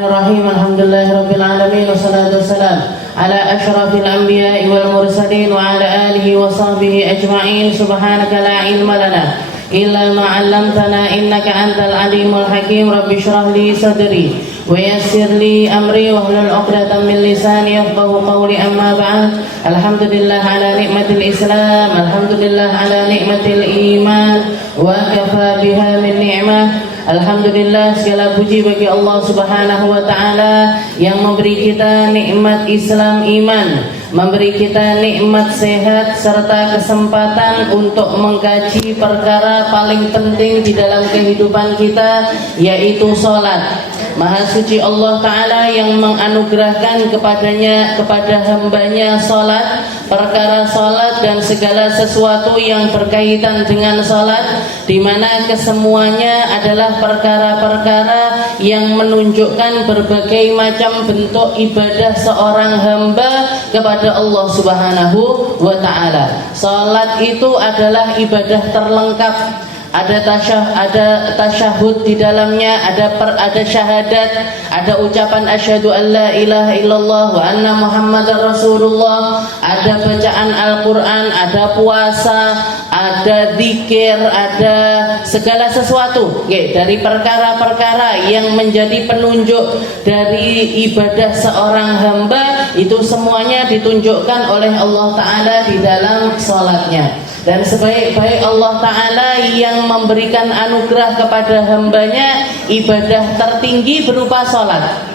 Bismillahirrahmanirrahim. Alhamdulillahirabbil alamin wassalatu wassalam ala asyrafil anbiya'i wal mursalin wa ala alihi wa sahbihi ajma'in. Subhanaka la ilma lana illa ma 'allamtana innaka antal alimul hakim. Rabbi shrah li sadri wa yassir li amri wahlul 'uqdatam min lisani yafqahu qawli. Amma ba'd. Alhamdulillah ala nikmatil Islam, alhamdulillah ala nikmatil iman, wa kafa biha min ni'mah. Alhamdulillah, segala puji bagi Allah Subhanahu wa taala yang memberi kita nikmat Islam iman, memberi kita nikmat sehat serta kesempatan untuk mengkaji perkara paling penting di dalam kehidupan kita, yaitu salat. Maha suci Allah taala yang menganugerahkan kepada hambanya salat, perkara salat dan segala sesuatu yang berkaitan dengan salat, di mana kesemuanya adalah perkara-perkara yang menunjukkan berbagai macam bentuk ibadah seorang hamba kepada Allah Subhanahu wa taala. Salat itu adalah ibadah terlengkap. Ada tasyahud di dalamnya, ada syahadat, ada ucapan asyhadu an la ilaha illallah wa anna muhammadar rasulullah, ada bacaan Al-Qur'an, ada puasa, ada zikir, ada segala sesuatu dari perkara-perkara yang menjadi penunjuk dari ibadah seorang hamba. Itu semuanya ditunjukkan oleh Allah Ta'ala di dalam salatnya. Dan sebaik-baik Allah Ta'ala yang memberikan anugerah kepada hambanya, ibadah tertinggi berupa sholat.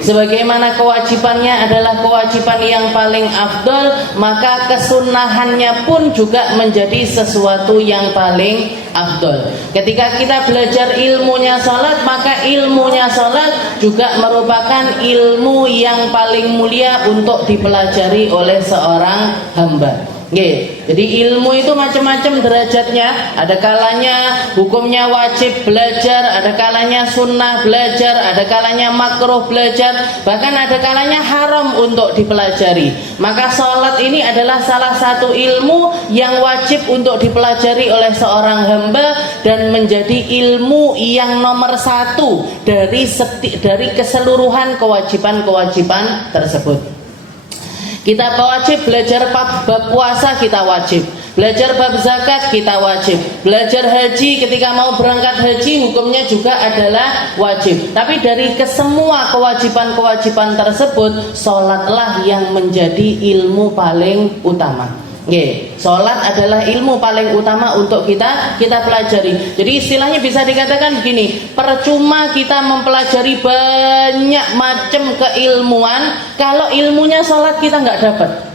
Sebagaimana kewajibannya adalah kewajiban yang paling afdol, maka kesunahannya pun juga menjadi sesuatu yang paling afdol. Ketika kita belajar ilmunya sholat, maka ilmunya sholat juga merupakan ilmu yang paling mulia untuk dipelajari oleh seorang hamba. Jadi ilmu itu macam-macam derajatnya. Ada kalanya hukumnya wajib belajar, ada kalanya sunnah belajar, ada kalanya makruh belajar, bahkan ada kalanya haram untuk dipelajari. Maka sholat ini adalah salah satu ilmu yang wajib untuk dipelajari oleh seorang hamba dan menjadi ilmu yang nomor satu dari keseluruhan kewajiban-kewajiban tersebut. Kita wajib belajar bab puasa, kita wajib belajar bab zakat, kita wajib belajar haji. Ketika mau berangkat haji, hukumnya juga adalah wajib. Tapi dari kesemua kewajiban-kewajiban tersebut, sholatlah yang menjadi ilmu paling utama. Sholat adalah ilmu paling utama untuk kita pelajari. Jadi istilahnya bisa dikatakan begini, percuma kita mempelajari banyak macam keilmuan kalau ilmunya sholat kita nggak dapat.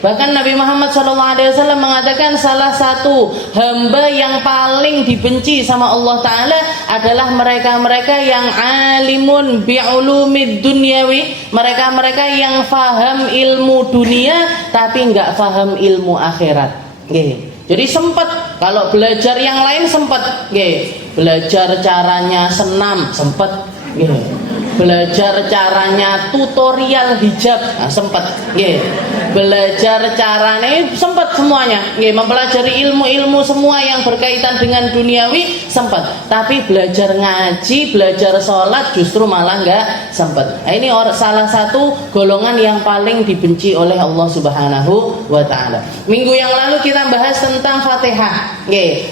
Bahkan Nabi Muhammad SAW mengatakan salah satu hamba yang paling dibenci sama Allah Ta'ala adalah mereka-mereka yang alimun bi'ulumid dunyawi, mereka-mereka yang faham ilmu dunia tapi nggak faham ilmu akhirat. Jadi sempat kalau belajar yang lain sempat, belajar caranya senam sempat, belajar caranya tutorial hijab sempat, belajar caranya sempat semuanya, mempelajari ilmu-ilmu semua yang berkaitan dengan duniawi sempat. Tapi belajar ngaji, belajar sholat justru malah nggak sempat. Nah, ini salah satu golongan yang paling dibenci oleh Allah Subhanahu wa Ta'ala. Minggu yang lalu kita bahas tentang Fatihah,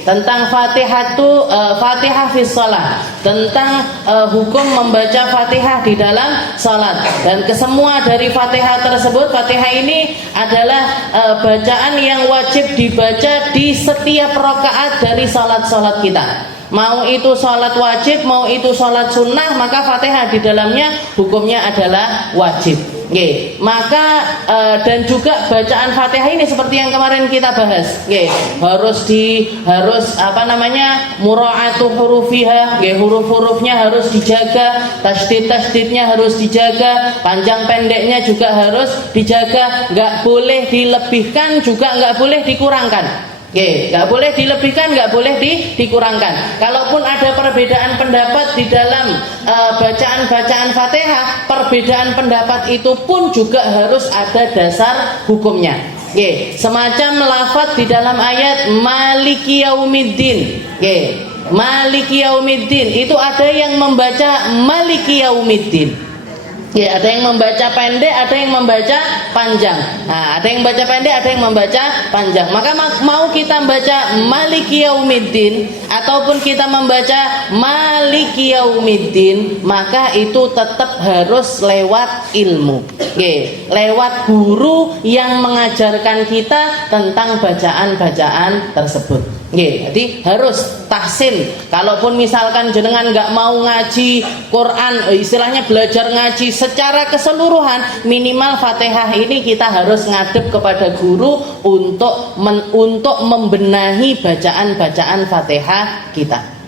tentang Fatihah fi shalah, tentang hukum membaca Fatihah di dalam salat. Dan kesemua dari Fatihah tersebut, Fatihah ini adalah bacaan yang wajib dibaca di setiap rakaat dari salat-salat kita. Mau itu salat wajib, mau itu salat sunnah, maka Fatihah di dalamnya hukumnya adalah wajib. Maka dan juga bacaan Fatihah ini seperti yang kemarin kita bahas, harus mura'atu hurufiha, huruf-hurufnya harus dijaga, tasdid-tasdidnya harus dijaga, panjang pendeknya juga harus dijaga, nggak boleh dilebihkan juga nggak boleh dikurangkan. Nggak boleh dilebihkan, nggak boleh dikurangkan. Kalaupun ada perbedaan pendapat di dalam bacaan-bacaan Fatihah, perbedaan pendapat itu pun juga harus ada dasar hukumnya. Semacam lafaz di dalam ayat Maliki Yaumiddin. Maliki yaumiddin. Itu ada yang membaca Maliki yaumiddin. Ya, ada yang membaca pendek, ada yang membaca panjang. Nah, ada yang membaca pendek, ada yang membaca panjang. Maka mau kita membaca Maliki yaumiddin ataupun kita membaca Maliki yaumiddin, maka itu tetap harus lewat ilmu. Oke, lewat guru yang mengajarkan kita tentang bacaan-bacaan tersebut. Jadi harus tahsin. Kalaupun misalkan jenengan nggak mau ngaji Quran, istilahnya belajar ngaji secara keseluruhan, minimal Fatihah ini kita harus ngadep kepada guru untuk membenahi bacaan-bacaan Fatihah kita.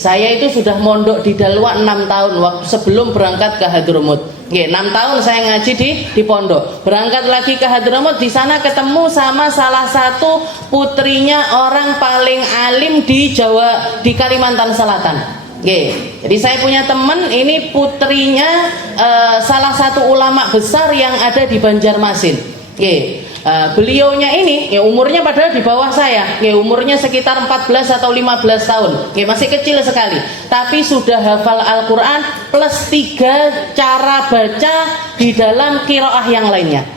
Saya itu sudah mondok di Dalwa 6 tahun waktu sebelum berangkat ke Hadramut. 6 tahun saya ngaji di pondok. Berangkat lagi ke Hadramut, di sana ketemu sama salah satu putrinya orang paling alim di Jawa, di Kalimantan Selatan. Jadi saya punya teman, ini putrinya salah satu ulama besar yang ada di Banjarmasin. Beliaunya ini umurnya padahal di bawah saya, umurnya sekitar 14 atau 15 tahun, masih kecil sekali, tapi sudah hafal Al-Quran plus 3 cara baca di dalam qiraah yang lainnya.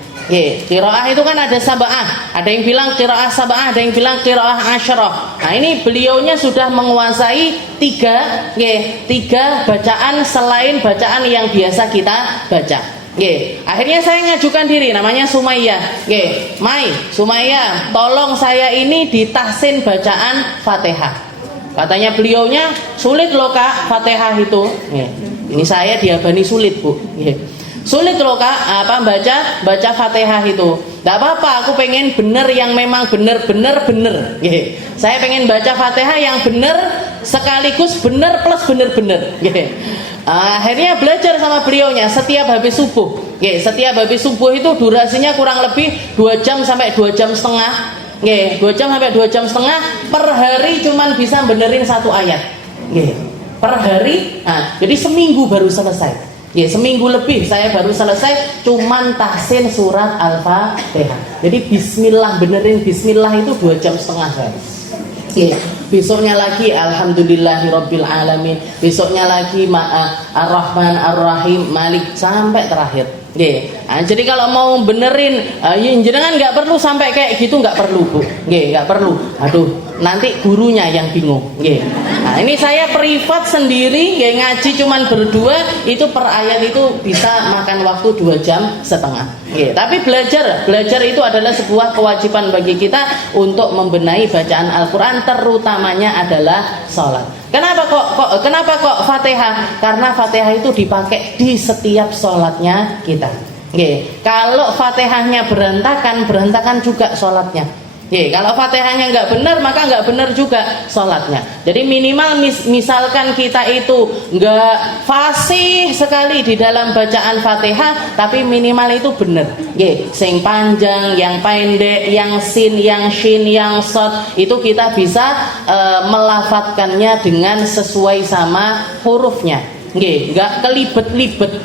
Qiraah itu kan ada sab'ah, ada yang bilang qiraah sab'ah, ada yang bilang qiraah asyarah. Nah, ini beliaunya sudah menguasai 3 bacaan selain bacaan yang biasa kita baca. Akhirnya saya ngajukan diri, namanya Sumayyah. Mai, Sumayyah, tolong saya ini ditahsin bacaan Fatihah. Katanya beliaunya, sulit loh Kak Fatihah itu. Ini saya diabani sulit Bu. Sulit loh Kak, baca Fatihah itu. Gak apa-apa, aku pengen bener yang memang bener. Saya pengen baca Fatihah yang bener sekaligus bener plus bener. Akhirnya belajar sama beliaunya setiap habis subuh. Setiap habis subuh itu durasinya kurang lebih 2 jam sampai 2 jam setengah. 2 jam sampai 2 jam setengah per hari, cuman bisa benerin 1 ayat. Per hari. Nah, jadi seminggu baru selesai. Seminggu lebih saya baru selesai cuman tahsin surat Al-Fatihah. Jadi bismillah, benerin bismillah itu 2 jam setengah guys. Besoknya lagi alhamdulillahirabbil alamin, besoknya lagi ar-Rahman ar-Rahim Malik sampai terakhir. Jadi kalau mau benerin jenengan nggak perlu sampai kayak gitu, nggak perlu Bu. Nggak perlu. Aduh, nanti gurunya yang bingung. Nah, ini saya privat sendiri, ngaji cuman berdua, itu per ayat itu bisa makan waktu 2 jam setengah. Tapi belajar itu adalah sebuah kewajiban bagi kita untuk membenahi bacaan Al-Quran, terutamanya adalah sholat. Kenapa kok Fatihah? Karena Fatihah itu dipakai di setiap sholatnya kita. Kalau Fatihahnya berantakan juga sholatnya. Kalau Fatihahnya nggak benar, maka nggak benar juga sholatnya. Jadi minimal misalkan kita itu nggak fasih sekali di dalam bacaan Fatihah, tapi minimal itu benar. Sing panjang, yang pendek, yang sin, yang shin, yang short, itu kita bisa melafadzkannya dengan sesuai sama hurufnya. Nggak kelibet-libet,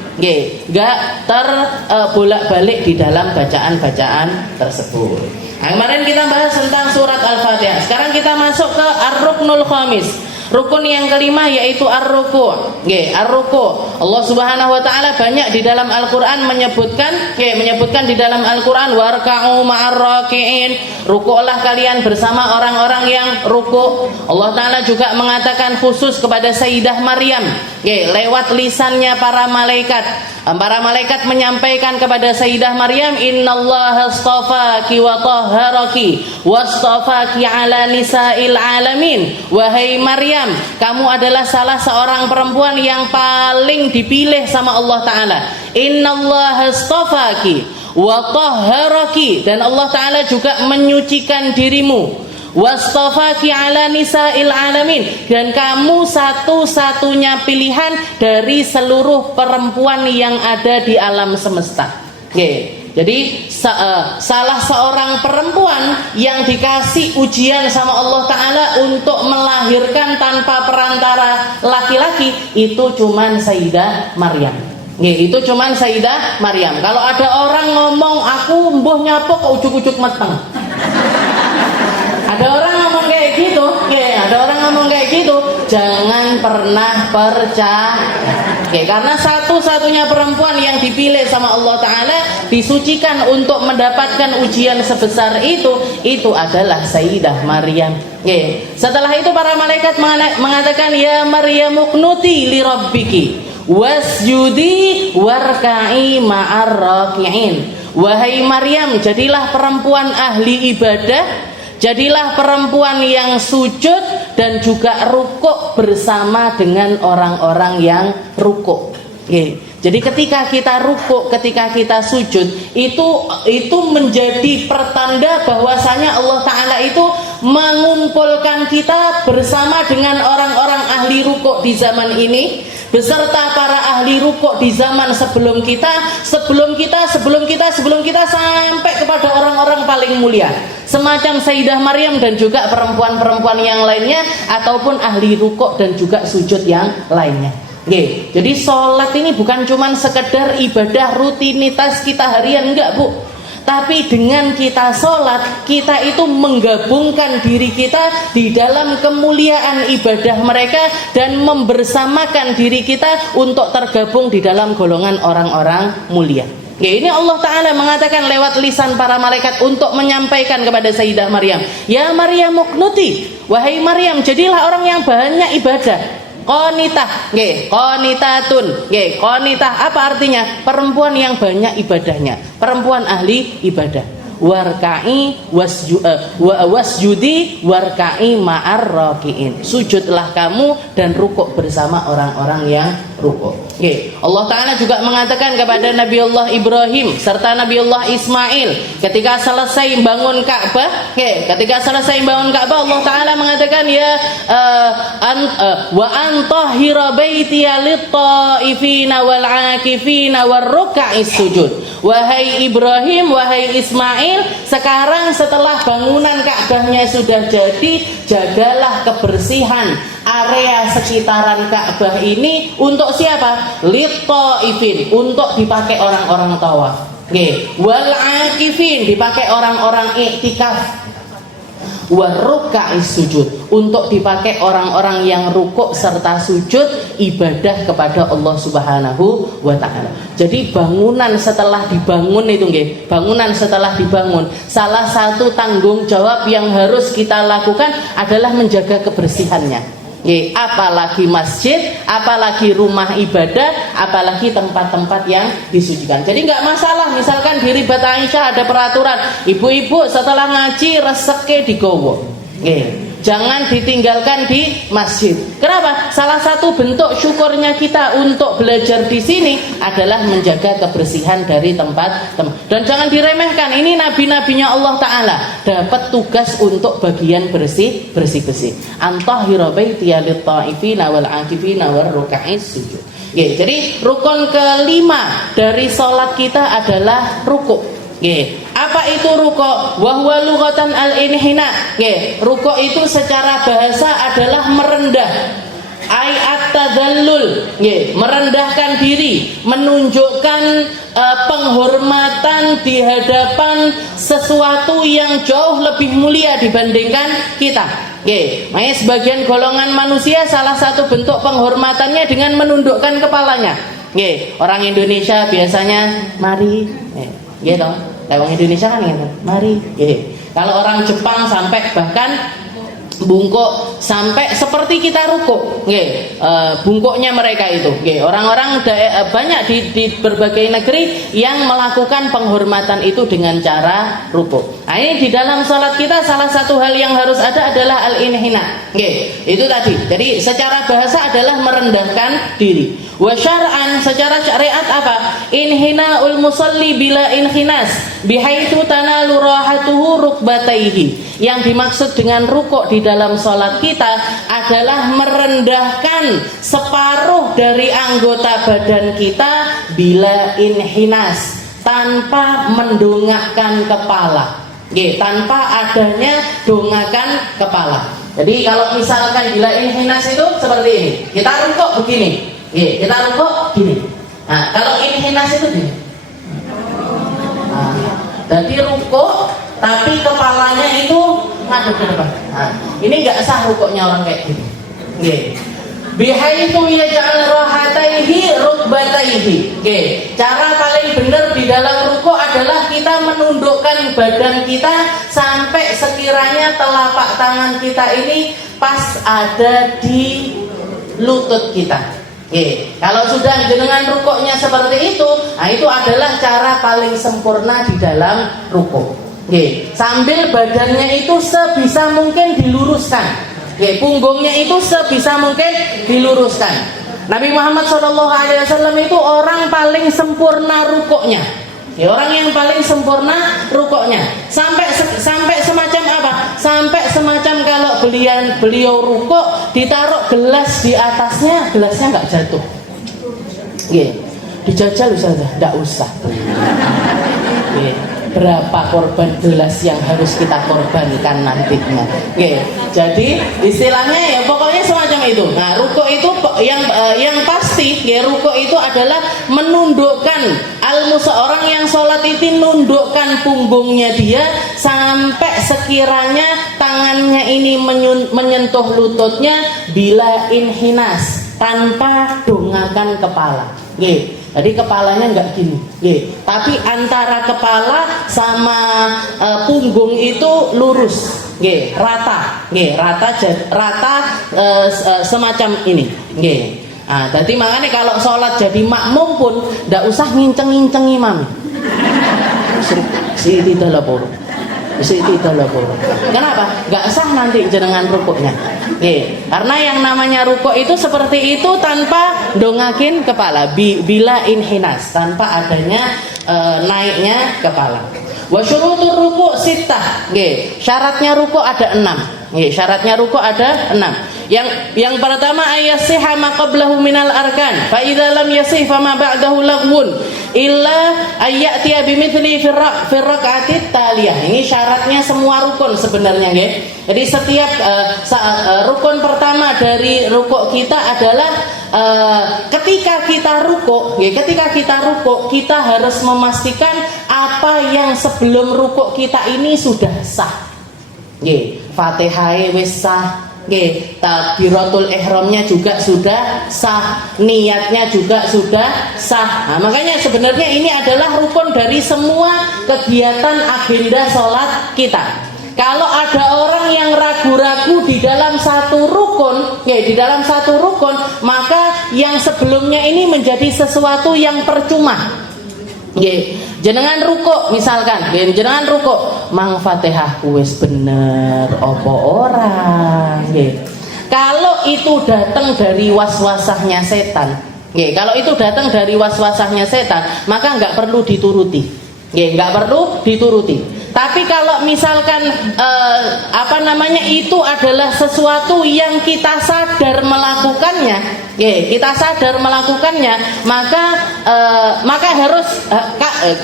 nggak terbolak-balik di dalam bacaan-bacaan tersebut. Kemarin kita bahas tentang surat Al-Fatihah. Sekarang kita masuk ke Ar-Ruknul Khamis. Rukun yang kelima yaitu ar-ruku'. Ar-ruku'. Allah Subhanahu wa taala banyak di dalam Al-Qur'an menyebutkan di dalam Al-Qur'an warka'u ma'ar raki'in. Ruku'lah kalian bersama orang-orang yang ruku'. Allah taala juga mengatakan khusus kepada Sayyidah Maryam, lewat lisannya para malaikat. Para malaikat menyampaikan kepada Sayyidah Maryam, innallaha astafaki wa tahharaki wastafaki ala nisa'il alamin. Wahai Maryam, kamu adalah salah seorang perempuan yang paling dipilih sama Allah Ta'ala. Innallaha astafaki wa tahharaki, dan Allah Ta'ala juga menyucikan dirimu. Wastafaki ala nisa'il alamin, dan kamu satu-satunya pilihan dari seluruh perempuan yang ada di alam semesta. Jadi salah seorang perempuan yang dikasih ujian sama Allah Ta'ala untuk melahirkan tanpa perantara laki-laki, itu cuman Sayyidah Maryam. Itu cuman Sayyidah Maryam. Kalau ada orang ngomong aku mbuh nyapo ke ujuk-ujuk meteng, ada orang ngomong kayak gitu, ada ada orang ngomong kayak gitu, jangan pernah percaya. Oke, karena satu-satunya perempuan yang dipilih sama Allah Ta'ala, disucikan untuk mendapatkan ujian sebesar itu adalah Sayyidah Maryam. Oke. Setelah itu para malaikat mengatakan, ya Maryam uqnuti li rabbiki wasjudi warka'i ma'ar raki'in. Wahai Maryam, jadilah perempuan ahli ibadah, jadilah perempuan yang sujud dan juga rukuk bersama dengan orang-orang yang rukuk. Oke. Jadi ketika kita rukuk, ketika kita sujud, itu menjadi pertanda bahwasanya Allah Ta'ala itu mengumpulkan kita bersama dengan orang-orang ahli rukuk di zaman ini, beserta para ahli rukuk di zaman sebelum kita sampai kepada orang-orang paling mulia, semacam Sayyidah Maryam dan juga perempuan-perempuan yang lainnya, ataupun ahli rukuk dan juga sujud yang lainnya. Oke, jadi sholat ini bukan cuma sekedar ibadah rutinitas kita harian, enggak Bu. Tapi dengan kita sholat, kita itu menggabungkan diri kita di dalam kemuliaan ibadah mereka dan membersamakan diri kita untuk tergabung di dalam golongan orang-orang mulia. Oke, ini Allah Ta'ala mengatakan lewat lisan para malaikat untuk menyampaikan kepada Sayyidah Maryam, ya Maryam uqnuti, wahai Maryam, jadilah orang yang banyak ibadah. Qanitah, qanitatun, qanitah apa artinya? Perempuan yang banyak ibadahnya, perempuan ahli ibadah. Warka'i wasjudi warka'i ma'ar raki'in. Sujudlah kamu dan rukuk bersama orang-orang yang rukuk. Allah Ta'ala juga mengatakan kepada Nabi Allah Ibrahim serta Nabi Allah Ismail ketika selesai bangun Ka'bah, Allah Ta'ala mengatakan, ya wa antahhira baitiya lit-ta'ifina wal 'akifina war ruk'is sujud. Wahai Ibrahim, wahai Ismail, sekarang setelah bangunan Ka'bahnya sudah jadi, jagalah kebersihan area sekitaran Ka'bah ini untuk siapa? Lit-ta'ifin, untuk dipakai orang-orang tawaf. Wal 'akifin, dipakai orang-orang iktikaf. Waruka'is sujud, untuk dipakai orang-orang yang rukuk serta sujud ibadah kepada Allah Subhanahu wa Ta'ala. Jadi bangunan setelah dibangun itu salah satu tanggung jawab yang harus kita lakukan adalah menjaga kebersihannya. Apalagi masjid, apalagi rumah ibadah, apalagi tempat-tempat yang disucikan. Jadi nggak masalah, misalkan di Ribat Aisyah ada peraturan, ibu-ibu setelah ngaji reseke digowo, jangan ditinggalkan di masjid. Kenapa? Salah satu bentuk syukurnya kita untuk belajar di sini adalah menjaga kebersihan dari tempat. Dan jangan diremehkan, ini nabi-nabinya Allah Ta'ala dapat tugas untuk bagian bersih. Antahhira baitiya lit-ta'ifina wal 'akifina war ruk'is sujud. Jadi rukun kelima dari sholat kita adalah rukuk. Apa itu rukuk? Wahwa lughatan al-inhina. Rukuk itu secara bahasa adalah merendah. At-tadallul, merendahkan diri, menunjukkan penghormatan di hadapan sesuatu yang jauh lebih mulia dibandingkan kita. Makanya sebagian golongan manusia salah satu bentuk penghormatannya dengan menundukkan kepalanya. Orang Indonesia biasanya mari, gitu. Orang Indonesia kan gitu, mari. Kalau orang Jepang sampai bahkan bungkuk sampai seperti kita rukuk, bungkuknya mereka itu. Orang-orang banyak di berbagai negeri yang melakukan penghormatan itu dengan cara rukuk. Nah, ini di dalam salat kita salah satu hal yang harus ada adalah al-inhina. Itu tadi. Jadi secara bahasa adalah merendahkan diri. Wa syar'an, secara syariat apa? Inhinaul musalli bila inhinas bihaitsu tanalu rahatuhu rukbataihi. Yang dimaksud dengan rukuk di dalam sholat kita adalah merendahkan separuh dari anggota badan kita bila inhinas, tanpa mendongakkan kepala, tanpa adanya dongakan kepala. Jadi kalau misalkan bila inhinas itu seperti ini, kita rukuk begini, kita rukuk gini. Nah, kalau inhinas itu gini. Jadi rukuk tapi kepalanya itu ngadep ke depan. Nah, ini nggak sah rukuknya orang kayak gitu. Nggih. Bihaitsu yaj'al rahataihi rukbataihi. Nggih. Cara paling benar di dalam rukuk adalah kita menundukkan badan kita sampai sekiranya telapak tangan kita ini pas ada di lutut kita. Kalau sudah jenengan rukuknya seperti itu, nah itu adalah cara paling sempurna di dalam rukuk. Sambil badannya itu sebisa mungkin diluruskan. Punggungnya itu sebisa mungkin diluruskan. Nabi Muhammad SAW itu orang paling sempurna rukuknya. Orang yang paling sempurna rukuknya sampai semacam apa? Sampai semacam kalau beliau rukuk ditaruh gelas di atasnya, gelasnya nggak jatuh. Dijajal Ustazah, nggak usah. Berapa korban gelas yang harus kita korbankan nantinya. Jadi istilahnya ya pokoknya semacam itu. Nah, rukuk itu yang pasti, rukuk itu adalah menundukkan orang yang sholat itu nundukkan punggungnya dia sampai sekiranya tangannya ini menyentuh lututnya bila inhinas, tanpa dongakan kepala. Jadi kepalanya nggak gini, tapi antara kepala sama punggung itu lurus, rata, semacam ini. Nah, jadi makanya kalau sholat jadi makmum pun nggak usah nginceng imam. Si tidak lapor. Kenapa? Nggak sah nanti jenengan rukuknya. Karena yang namanya rukuk itu seperti itu tanpa dongakin kepala, bila inhinas, tanpa adanya naiknya kepala. Wa syurutur rukuk sittah. Syaratnya rukuk ada 6. Syaratnya rukuk ada 6. Yang pertama ayassiha ma qablahu minal arkan. Fa idza lam yasih fa ma ba'dahu laghun illa ayyatiya bimithli fi rak'ati taliyah. Ini syaratnya semua rukun sebenarnya, nggih. Jadi setiap rukun pertama dari rukuk kita adalah ketika kita rukuk, kita harus memastikan apa yang sebelum rukuk kita ini sudah sah. Fatihah wis sah, takbiratul ihramnya juga sudah sah, niatnya juga sudah sah. Nah, makanya sebenarnya ini adalah rukun dari semua kegiatan agenda sholat kita. Kalau ada orang yang ragu-ragu di dalam satu rukun, maka yang sebelumnya ini menjadi sesuatu yang percuma. Jenengan rukuk misalkan, jenengan rukuk mang Fatihah wis bener apa orang. Kalau itu datang dari waswasahnya setan, maka nggak perlu dituruti. Tapi kalau misalkan itu adalah sesuatu yang kita sadar melakukannya, maka harus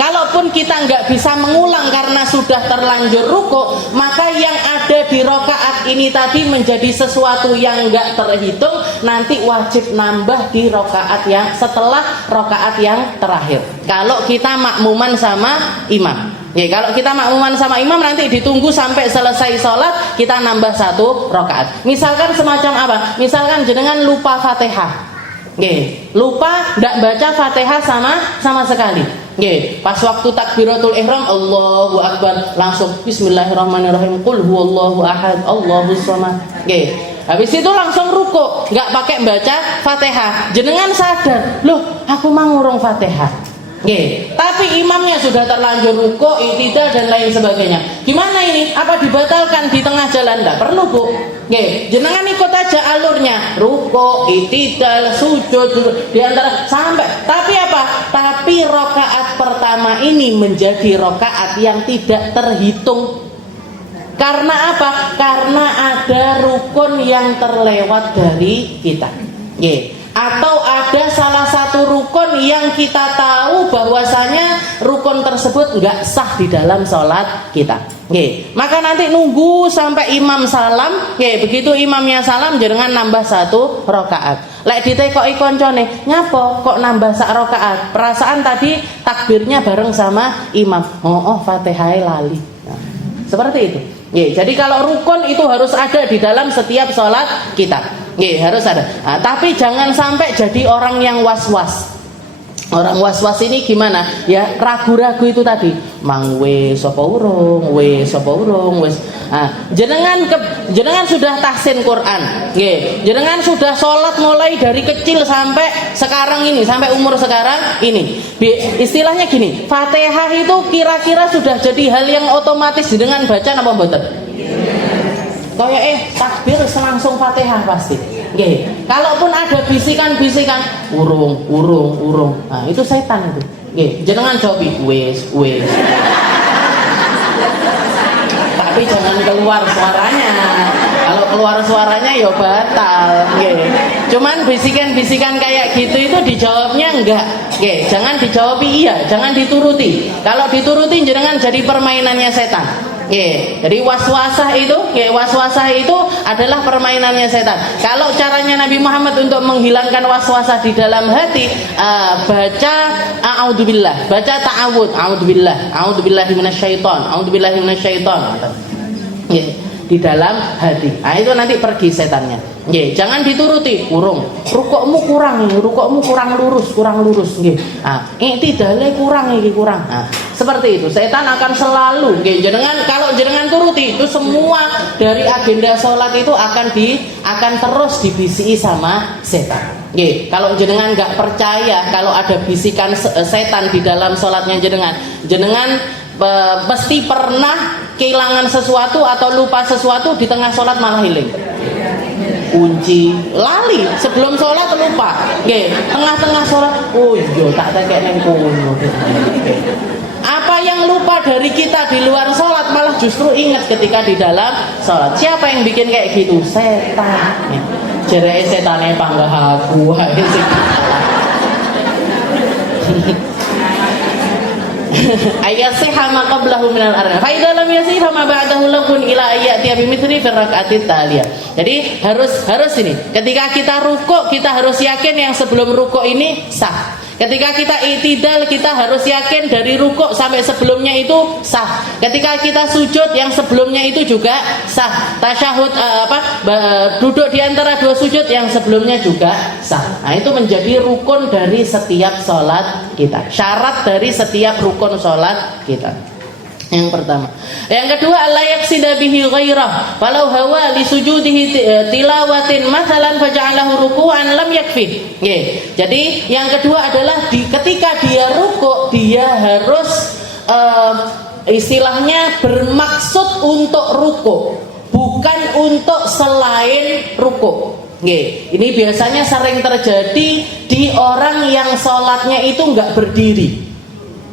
kalaupun kita nggak bisa mengulang karena sudah terlanjur rukuk, maka yang ada di rakaat ini tadi menjadi sesuatu yang nggak terhitung, nanti wajib nambah di rakaat yang setelah rakaat yang terakhir. Kalau kita makmuman sama imam. Kalau kita makmuman sama imam nanti ditunggu sampai selesai sholat, kita nambah 1 rakaat. Misalkan semacam apa? Misalkan jenengan lupa Fatihah, lupa tidak baca Fatihah sama sekali. Pas waktu takbiratul ihram Allahu akbar langsung Bismillahirrahmanirrahim Qul huwallahu ahad Allahus samad. Habis itu langsung rukuk, nggak pakai baca Fatihah. Jenengan sadar, loh aku mau ngurung Fatihah. Tapi imamnya sudah terlanjur rukuk, i'tidal dan lain sebagainya. Gimana ini? Apa dibatalkan di tengah jalan? Tidak perlu, Bu. Jenengan ikut aja alurnya, rukuk, i'tidal, sujud di antara sampai. Tapi apa? Tapi rakaat pertama ini menjadi rakaat yang tidak terhitung. Karena apa? Karena ada rukun yang terlewat dari kita. Atau ada salah satu rukun yang kita tahu bahwasanya rukun tersebut nggak sah di dalam sholat kita. Maka nanti nunggu sampai imam salam. Begitu imamnya salam, jangan nambah 1 rakaat. Lek ditekoki koncone, nyapa kok nambah 1 rakaat? Perasaan tadi takbirnya bareng sama imam. Oh Fatihah lali. Nah, seperti itu. Jadi kalau rukun itu harus ada di dalam setiap sholat kita. Harus ada. Nah, tapi jangan sampai jadi orang yang was-was. Orang was-was ini gimana? Ya ragu-ragu itu tadi. Mang wis apa urung, wis apa urung, wis. Nah, jenengan sudah tahsin Quran. Jenengan sudah sholat mulai dari kecil sampai sekarang ini, sampai umur sekarang ini. Istilahnya gini, Fatihah itu kira-kira sudah jadi hal yang otomatis jenengan baca apa mboten? Kayak takbir langsung Fatihah pasti. Kalaupun ada bisikan-bisikan urung. Nah, itu setan itu. Jenengan jawab wis. Tapi jangan keluar suaranya. Kalau keluar suaranya ya batal. Cuman bisikan-bisikan kayak gitu itu dijawabnya enggak. Jangan dijawab iya, jangan dituruti. Kalau dituruti jenengan jadi permainannya setan. Jadi waswasah itu adalah permainannya setan. Kalau caranya Nabi Muhammad untuk menghilangkan waswasah di dalam hati, baca a'udzubillah, baca ta'awud, a'udzubillahi minasyaiton. Di dalam hati. Nah, itu nanti pergi setannya. Jangan dituruti, rukukmu kurang lurus. I'tidale kurang. Nah, seperti itu. Setan akan selalu kalau jenengan turuti itu semua dari agenda sholat itu akan terus dibisiki sama setan. Kalau jenengan nggak percaya kalau ada bisikan setan di dalam sholatnya jenengan pasti pernah kehilangan sesuatu atau lupa sesuatu di tengah sholat malah hilang. Kunci lali sebelum sholat lupa. Tengah-tengah sholat, tak tekek neng kono. Apa yang lupa dari kita di luar sholat malah justru ingat ketika di dalam sholat. Siapa yang bikin kayak gitu? Setan. Jere setannya panggah aku. Ayasihha ma qablahu minal arna fa idza lam yasihha ma ba'dahu lakun ila ayati bi mithli fi rak'atit taliyah. Jadi harus ini. Ketika kita rukuk kita harus yakin yang sebelum rukuk ini sah. Ketika kita i'tidal kita harus yakin dari rukuk sampai sebelumnya itu sah. Ketika kita sujud yang sebelumnya itu juga sah. Tasyahud duduk di antara dua sujud yang sebelumnya juga sah. Nah, itu menjadi rukun dari setiap sholat kita. Syarat dari setiap rukun sholat kita. Yang pertama. Yang kedua, la yaqsida bihi ghairah. Walau hawa li sujudihi tilawatin mathalan faja'alahu ruku'an lam yakfi. Jadi yang kedua adalah ketika dia rukuk dia harus istilahnya bermaksud untuk rukuk, bukan untuk selain rukuk. Ini biasanya sering terjadi di orang yang sholatnya itu enggak berdiri.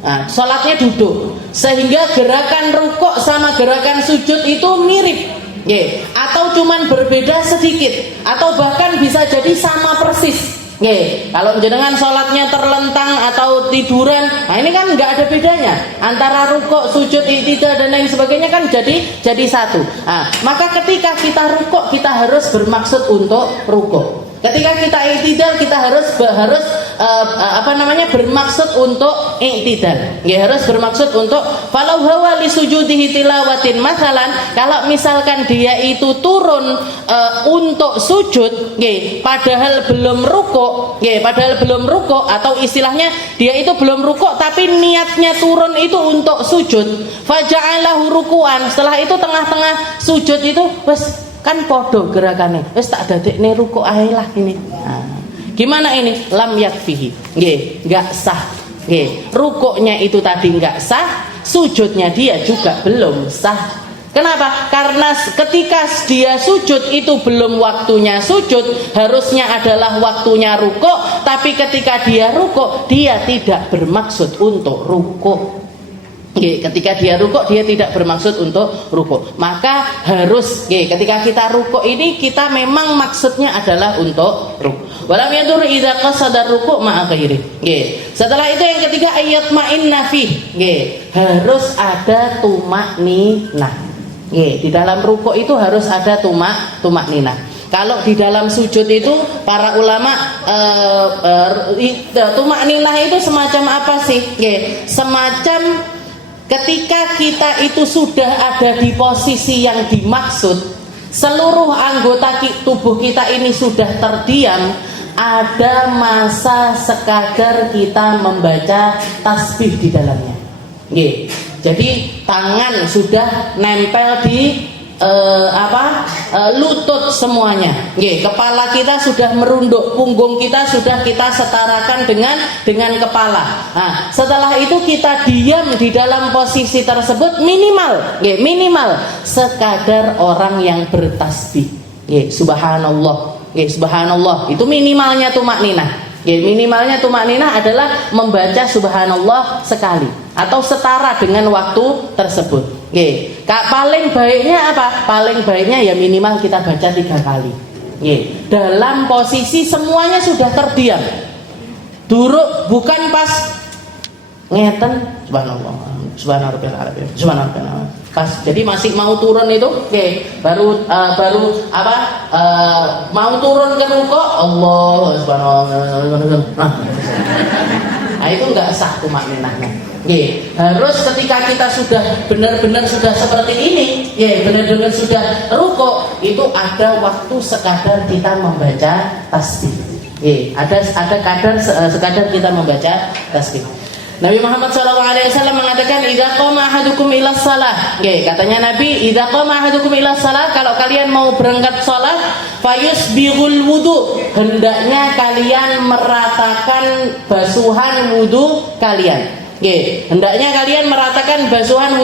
Nah, sholatnya duduk, sehingga gerakan rukuk sama gerakan sujud itu mirip, atau cuman berbeda sedikit, atau bahkan bisa jadi sama persis. Kalau jenengan sholatnya terlentang atau tiduran, nah ini kan nggak ada bedanya antara rukuk, sujud, i'tidal dan lain sebagainya kan jadi satu. Nah, maka ketika kita rukuk kita harus bermaksud untuk rukuk. Ketika kita i'tidal kita harus bermaksud untuk i'tidal. Harus bermaksud untuk falau hawa li sujudihi tilawatin masalan, kalau misalkan dia itu turun untuk sujud, padahal belum rukuk atau istilahnya dia itu belum rukuk tapi niatnya turun itu untuk sujud, faja'alahu ruku'an, setelah itu tengah-tengah sujud itu wes kan podo gerakannya, wes tak dadekne rukuk ae lah ini. Nah, gimana ini? Lam yakfihi. Enggak sah. Rukuknya itu tadi enggak sah, sujudnya dia juga belum sah. Kenapa? Karena ketika dia sujud itu belum waktunya sujud, harusnya adalah waktunya rukuk, tapi ketika dia rukuk dia tidak bermaksud untuk rukuk. Ketika dia rukuk dia tidak bermaksud untuk rukuk. Maka harus ketika kita rukuk ini kita memang maksudnya adalah untuk rukuk. Walam yadur idza qasada rukuk ma'a ghairi. Setelah itu yang ketiga ayat ma'inna fi. Harus ada tumakninah. Di dalam rukuk itu harus ada tumakninah. Kalau di dalam sujud itu para ulama tumakninah itu semacam apa sih? Semacam Ketika kita itu sudah ada di posisi yang dimaksud, seluruh anggota tubuh kita ini sudah terdiam, ada masa sekadar kita membaca tasbih di dalamnya. Jadi tangan sudah nempel di lutut semuanya. Kepala kita sudah merunduk, punggung kita sudah kita setarakan dengan kepala. Nah, setelah itu kita diam di dalam posisi tersebut minimal sekadar orang yang bertasbih. Subhanallah. Subhanallah itu minimalnya tumakninah. Minimalnya tumakninah adalah membaca subhanallah sekali atau setara dengan waktu tersebut. Paling baiknya apa? Paling baiknya ya minimal kita baca 3 kali. Dalam posisi semuanya sudah terdiam. Duruk bukan pas ngeten subhanallah, subhanallah, subhanallah. Pas jadi masih mau turun itu, baru mau turun ke rukuk, Allah subhanallah. Nah itu nggak sah tumakninahnya. Harus ketika kita sudah benar-benar sudah seperti ini, benar-benar sudah rukuk, itu ada waktu sekadar kita membaca tasbih. Ada kadar sekadar kita membaca tasbih. Nabi Muhammad SAW mengatakan, idza qama ahadukum ila shalah. Katanya Nabi, idza qama ahadukum ila shalah, kalau kalian mau berangkat salat, fayusbighul wudu, hendaknya kalian meratakan basuhan wudu kalian. Hendaknya kalian meratakan basuhan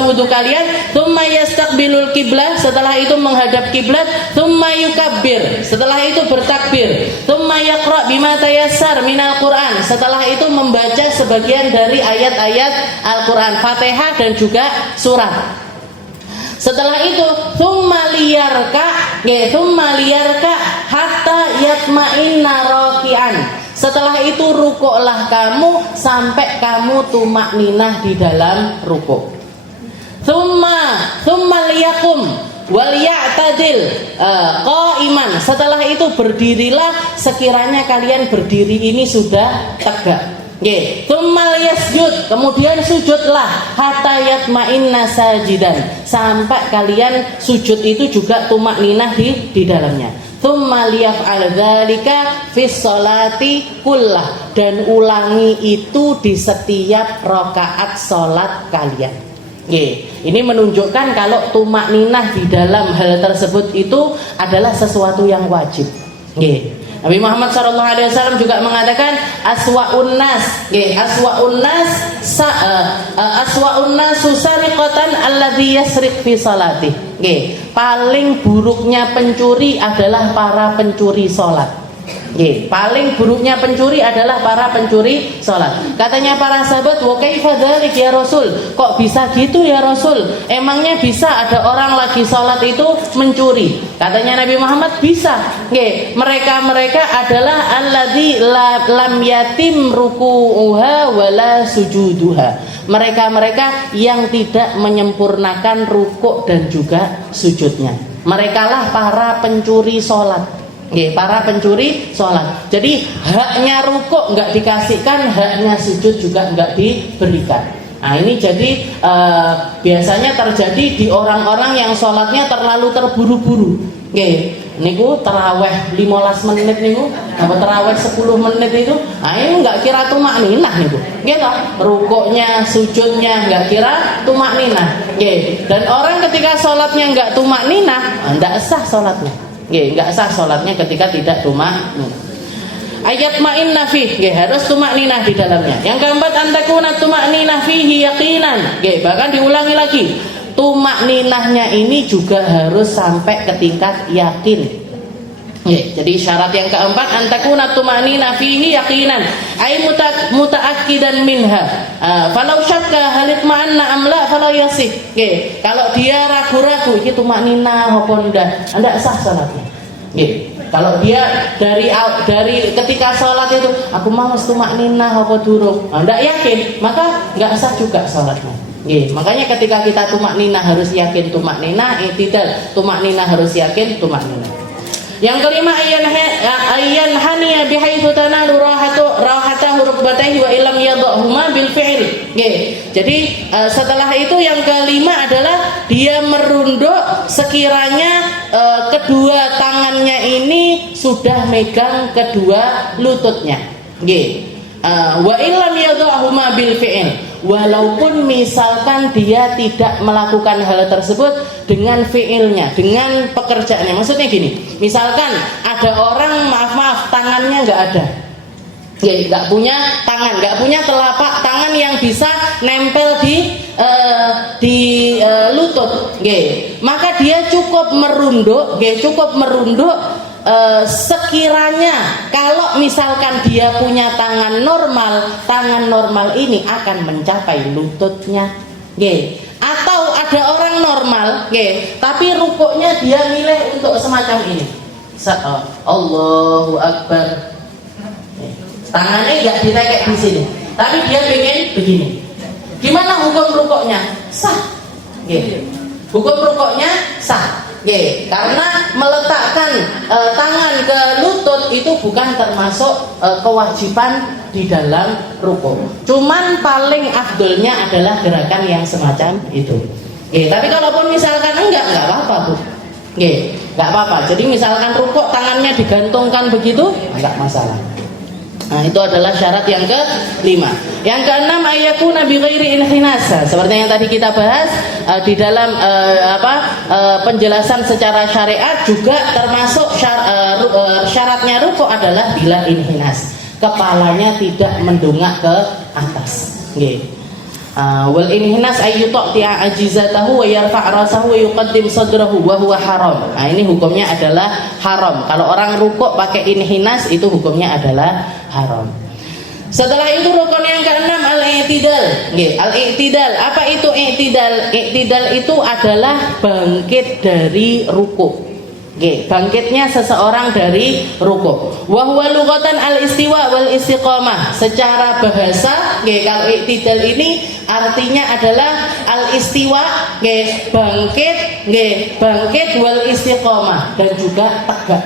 wudu kalian. Tsumma yastaqbilul qiblah, setelah itu menghadap kiblat. Tsumma yukabbir, setelah itu bertakbir. Tsumma yaqra bima tayassar minal Qur'an, setelah itu membaca sebagian dari ayat-ayat Al-Qur'an, Fatihah dan juga surat. Setelah itu tsumma liyarka hatta yatma'inna raki'an. Setelah itu rukuklah kamu sampai kamu tumakninah di dalam rukuk. Tsumma liyakum wal ya'tadil qaiman. Setelah itu berdirilah sekiranya kalian berdiri ini sudah tegak. Tsumma liyasjud, kemudian sujudlah hatta yatma'inna sajidan, sampai kalian sujud itu juga tumakninah di dalamnya. Tsumma liyaf'al dzalika fis sholati kullah, dan ulangi itu di setiap rakaat salat kalian. Ini menunjukkan kalau tumakninah di dalam hal tersebut itu adalah sesuatu yang wajib. Nabi Muhammad SAW juga mengatakan aswa'un nas, aswa'un nas sariqatan alladzi yasriq fi salatih. Paling buruknya pencuri adalah para pencuri salat. Paling buruknya pencuri adalah para pencuri salat. Katanya para sahabat, wa kaifa dzalik ya Rasul? Kok bisa gitu ya Rasul? Emangnya bisa ada orang lagi salat itu mencuri? Katanya Nabi Muhammad, bisa. Mereka adalah alladzi lam yatim ruku'uha wala sujuduha. Mereka yang tidak menyempurnakan rukuk dan juga sujudnya. Merekalah para pencuri salat. Para pencuri sholat. Jadi haknya rukuk nggak dikasihkan, haknya sujud juga nggak diberikan. Nah ini jadi biasanya terjadi di orang-orang yang sholatnya terlalu terburu-buru. Niku terawih 15 menit niku, apa terawih 10 menit itu, nah ini nggak kira tumakninah niku. Rukuknya, sujudnya nggak kira tumakninah. Dan orang ketika sholatnya nggak tumakninah, nggak sah sholatnya. Enggak sah sholatnya ketika tidak tumakninah. Ayat ma'inna fih, harus tumakninah di dalamnya. Yang keempat, antakuna tumakninah fihi yaqinan. Bahkan diulangi lagi, tumakninahnya ini juga harus sampai ke tingkat yakin. Jadi syarat yang keempat, antakuna tumakninah fihi yaqinan, ay mutaakkidan minha. Falau syakka halit ma'anna amla falau yasih. Kalau dia ragu-ragu iki tumakninah apa ndak sah salatnya. Kalau dia dari ketika sholat itu aku mau tumakninah apa durung, ndak yakin, maka nggak sah juga sholatnya. Makanya ketika kita tumakninah harus yakin tumakninah, tidak tumakninah harus yakin tumakninah. Yang kelima, ayyan haniya bihaitsu tanalu rahatahu rukbatayhi wa illam yadhhuma bil fi'l. Nggih. Jadi setelah itu yang kelima adalah dia merunduk sekiranya kedua tangannya ini sudah megang kedua lututnya. Nggih. Wa illam yadhahuma bil fi'il, walaupun misalkan dia tidak melakukan hal tersebut dengan fi'ilnya, dengan pekerjaannya. Maksudnya gini, misalkan ada orang maaf tangannya nggak ada, nggak punya tangan, nggak punya telapak tangan yang bisa nempel di lutut, maka dia cukup merunduk, sekiranya kalau misalkan dia punya tangan normal ini akan mencapai lututnya, atau ada orang normal, tapi rukuknya dia milih untuk semacam ini, Allahu Akbar, tangannya nggak ditekek di sini, tapi dia pengen begini. Gimana hukum rukuknya? Sah. Hukum rukuknya sah. Karena meletakkan tangan ke lutut itu bukan termasuk kewajiban di dalam rukuk. Cuman paling afdolnya adalah gerakan yang semacam itu. Tapi kalaupun misalkan enggak apa-apa, Bu. Enggak apa-apa. Jadi misalkan rukuk tangannya digantungkan begitu, enggak masalah. Nah, itu adalah syarat yang kelima. Yang keenam, ayyakuna bi ghairi inhinasa. Seperti yang tadi kita bahas di dalam penjelasan secara syariat juga termasuk syaratnya rukuk adalah bila inhinas. Kepalanya tidak mendongak ke atas. Nggih. Wal inhinas ayyuta'ti'a ajizatahu wa yarfa' rasahu wa yuqaddim sadrahu wa huwa haram. Nah, ini hukumnya adalah haram. Kalau orang rukuk pakai inhinas itu hukumnya adalah haram. Setelah itu rukun yang keenam al-i'tidal. Al-i'tidal, apa itu i'tidal? I'tidal itu adalah bangkit dari rukuk. Bangkitnya seseorang dari rukuk. Wa huwa lughatan al-istiwa wal istiqamah. Secara bahasa, kalau i'tidal ini artinya adalah al-istiwa, bangkit wal istiqamah, dan juga tegak.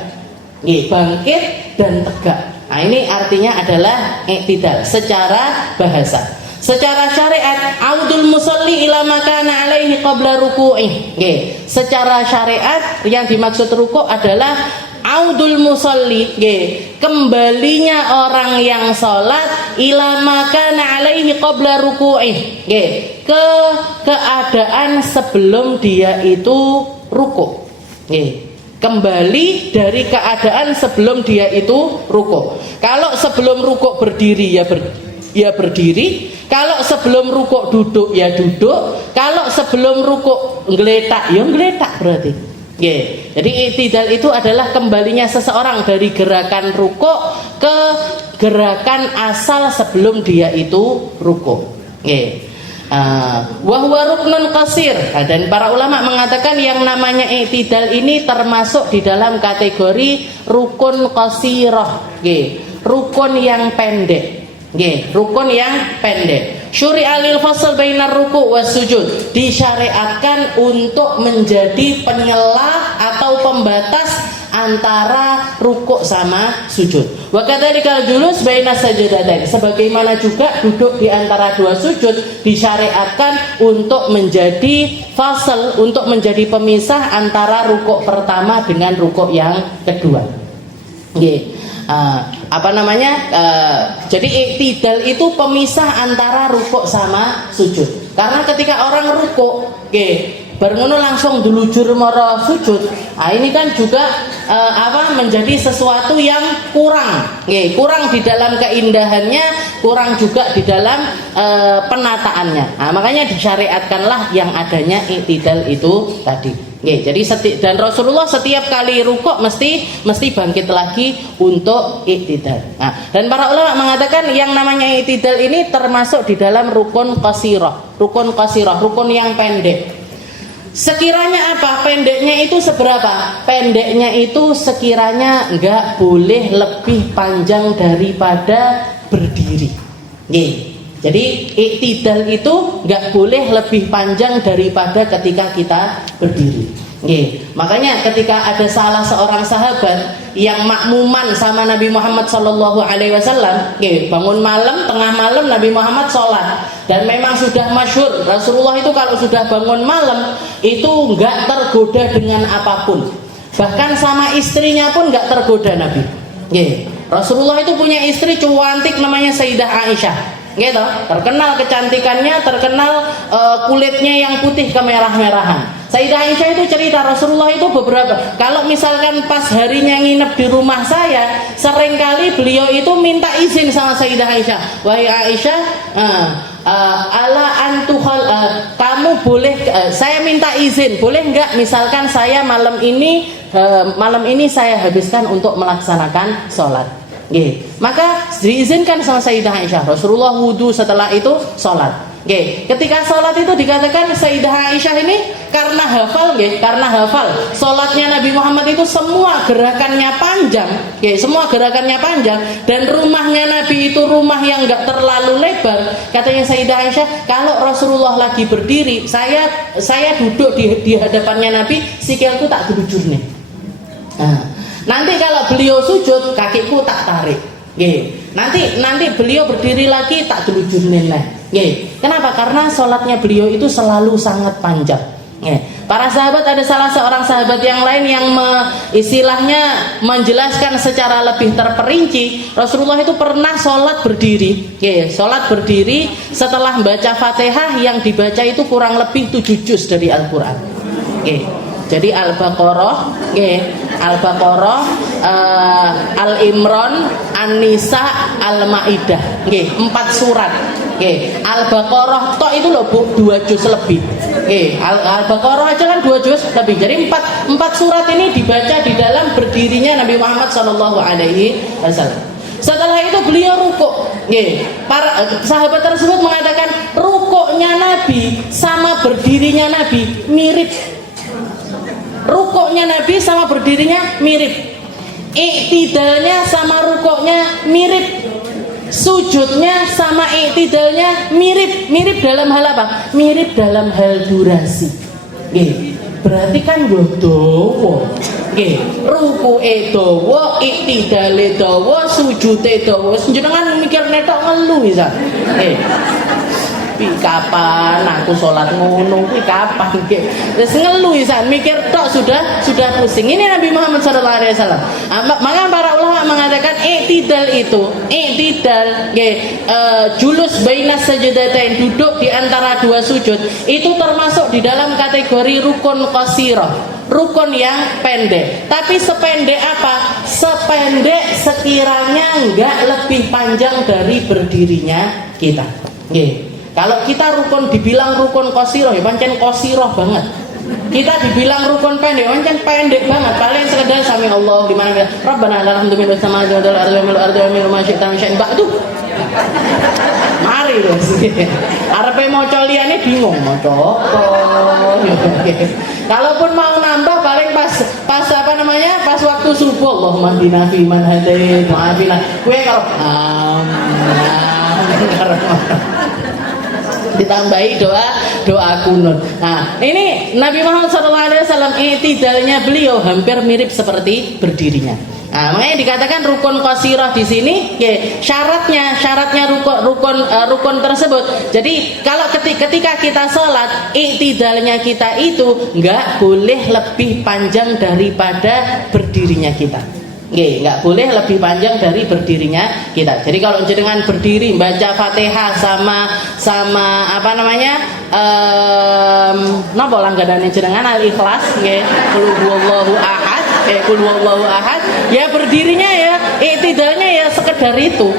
Bangkit dan tegak. Nah, ini artinya adalah i'tidal secara bahasa. Secara syariat, audul musalli ila makana alaihi qabla ruku'ih. Secara syariat yang dimaksud rukuk adalah audul musalli, kembalinya orang yang sholat ila makana alaihi qabla ruku'ih, ke keadaan sebelum dia itu rukuk. Kembali dari keadaan sebelum dia itu rukuk. Kalau sebelum rukuk berdiri ya berdiri, kalau sebelum rukuk duduk ya duduk, kalau sebelum rukuk ngeletak ya ngeletak berarti. Jadi i'tidal itu adalah kembalinya seseorang dari gerakan rukuk ke gerakan asal sebelum dia itu rukuk. Wa huwa ruknun qasir. Dan para ulama mengatakan yang namanya i'tidal ini termasuk di dalam kategori rukun qasirah, rukun yang pendek. Rukun yang pendek. Syuri'a lil fasl bainar ruku' was sujud. Disyariatkan untuk menjadi penyelah atau pembatas antara rukuk sama sujud. Wa kadzalikal julus bainas sajdatain. Sebagaimana juga duduk di antara dua sujud disyariatkan untuk menjadi fasl, untuk menjadi pemisah antara rukuk pertama dengan rukuk yang kedua. Jadi i'tidal itu pemisah antara rukuk sama sujud. Karena ketika orang rukuk, berngono langsung dilujur mara sujud. Ini kan juga menjadi sesuatu yang kurang di dalam keindahannya, kurang juga di dalam penataannya. Makanya disyariatkanlah yang adanya i'tidal itu tadi. Jadi dan Rasulullah setiap kali rukuk mesti bangkit lagi untuk i'tidal. Dan para ulama mengatakan yang namanya i'tidal ini termasuk di dalam rukun qasirah, rukun yang pendek. Sekiranya apa? Pendeknya itu seberapa? Pendeknya itu sekiranya enggak boleh lebih panjang daripada berdiri. Jadi i'tidal itu enggak boleh lebih panjang daripada ketika kita berdiri. Makanya ketika ada salah seorang sahabat yang makmuman sama Nabi Muhammad Sallallahu Alaihi Wasallam, bangun malam, tengah malam Nabi Muhammad sholat. Dan memang sudah masyhur Rasulullah itu kalau sudah bangun malam itu nggak tergoda dengan apapun, bahkan sama istrinya pun nggak tergoda Nabi. Rasulullah itu punya istri cantik namanya Sayyidah Aisyah, gitu, terkenal kecantikannya, terkenal kulitnya yang putih kemerah-merahan. Sayyidah Aisyah itu cerita Rasulullah itu beberapa, kalau misalkan pas harinya nginep di rumah saya, seringkali beliau itu minta izin sama Sayyidah Aisyah, wahai Aisyah, ala antuhal, kamu boleh, saya minta izin, boleh nggak misalkan saya malam ini saya habiskan untuk melaksanakan sholat. Maka diizinkan sama Sayyidah Aisyah. Rasulullah wudhu, setelah itu sholat. Ketika sholat itu dikatakan Sayyidah Aisyah ini karena hafal, sholatnya Nabi Muhammad itu semua gerakannya panjang, semua gerakannya panjang, dan rumahnya Nabi itu rumah yang nggak terlalu lebar. Katanya Sayyidah Aisyah, kalau Rasulullah lagi berdiri, saya duduk di hadapannya Nabi, sikilku tak gelujur nih. Nanti kalau beliau sujud, kakiku tak tarik. Nanti beliau berdiri lagi, tak gelujur nih. Kenapa? Karena sholatnya beliau itu selalu sangat panjang. Para sahabat, ada salah seorang sahabat yang lain yang istilahnya menjelaskan secara lebih terperinci. Rasulullah itu pernah sholat berdiri. Sholat berdiri setelah baca Fatihah, yang dibaca itu kurang lebih 7 juz dari Al-Quran. Jadi Al-Baqarah, Al-Imran, An-Nisa, Al-Maidah, 4 surat. Al-Baqarah tok itu loh Bu, 2 juz lebih. Al-Baqarah aja kan 2 juz lebih. Jadi 4 surat ini dibaca di dalam berdirinya Nabi Muhammad Sallallahu Alaihi Wasallam. Setelah itu beliau rukuk. Para sahabat tersebut mengatakan rukuknya Nabi sama berdirinya Nabi mirip. Rukuknya Nabi sama berdirinya mirip, iktidalnya sama rukuknya mirip, sujudnya sama iktidalnya mirip. Mirip dalam hal apa? Mirip dalam hal durasi. Berarti kan dawa. Rukuke dawa, iktidale dawa, sujude dawa. Jenengan mikir netok ngelu bisa. Kapan aku sholat ngono, kapan wis ngelu isan mikir tok sudah pusing. Ini Nabi Muhammad SAW. Maka para ulama mengatakan iktidal itu, julus bainas sajdatain, duduk di antara 2 sujud, itu termasuk di dalam kategori rukun qasirah, rukun yang pendek. Tapi sependek apa? Sependek sekiranya enggak lebih panjang dari berdirinya kita. Kalau kita rukun dibilang rukun qasirah, ya pancen qasirah banget. Kita dibilang rukun pendek, pancen pendek banget. Paling sekedar sami Allah di mana Rabbana alhamdulillah samawati wal ardi wa min ma syi'ta min syai'in ba'du. Mari wis. Arepe maca liyane bingung maca apa. Kalaupun mau nambah paling pas apa namanya? Pas waktu subuh, Allahumma hdina fi man hadait wa afina. Kowe karo ditambahi doa kunut. Nah, ini Nabi Muhammad SAW iktidalnya beliau hampir mirip seperti berdirinya. Nah, makanya dikatakan rukun qasirah di sini, syaratnya rukun tersebut. Jadi kalau ketika kita sholat, iktidalnya kita itu nggak boleh lebih panjang daripada berdirinya kita. Nggak boleh lebih panjang dari berdirinya kita. Jadi kalau jenengan berdiri baca Fatihah sama apa namanya, napa langganane jenengan Al-Ikhlas, Qul huwallahu ahad, Qul huwallahu ahad, ya berdirinya ya iktidalnya ya sekedar itu.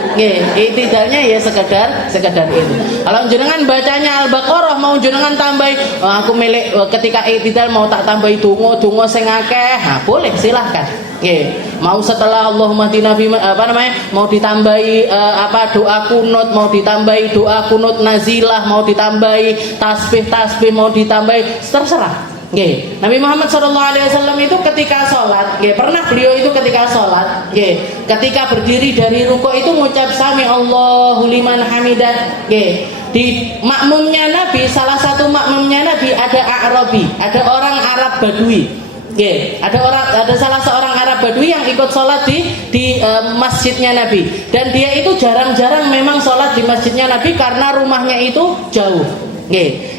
Iktidalnya ya sekedar itu. Kalau jenengan bacanya Al-Baqarah mau jenengan tambahi, aku milik ketika iktidal mau tak tambahi donga sing akeh, nah boleh silahkan. Mau setelah Allahumma hdina fi mau ditambahi doa kunut, mau ditambahi doa kunut nazilah, mau ditambahi tasbih, mau ditambahi, terserah. Nabi Muhammad SAW itu ketika sholat, pernah beliau itu ketika sholat, ketika berdiri dari rukuk itu mengucap sami Allahu liman hamidah. Di makmumnya Nabi, salah satu makmumnya Nabi ada A'rabi, ada orang Arab Badui. Ada salah seorang Arab Badui yang ikut sholat di masjidnya Nabi, dan dia itu jarang-jarang memang sholat di masjidnya Nabi karena rumahnya itu jauh.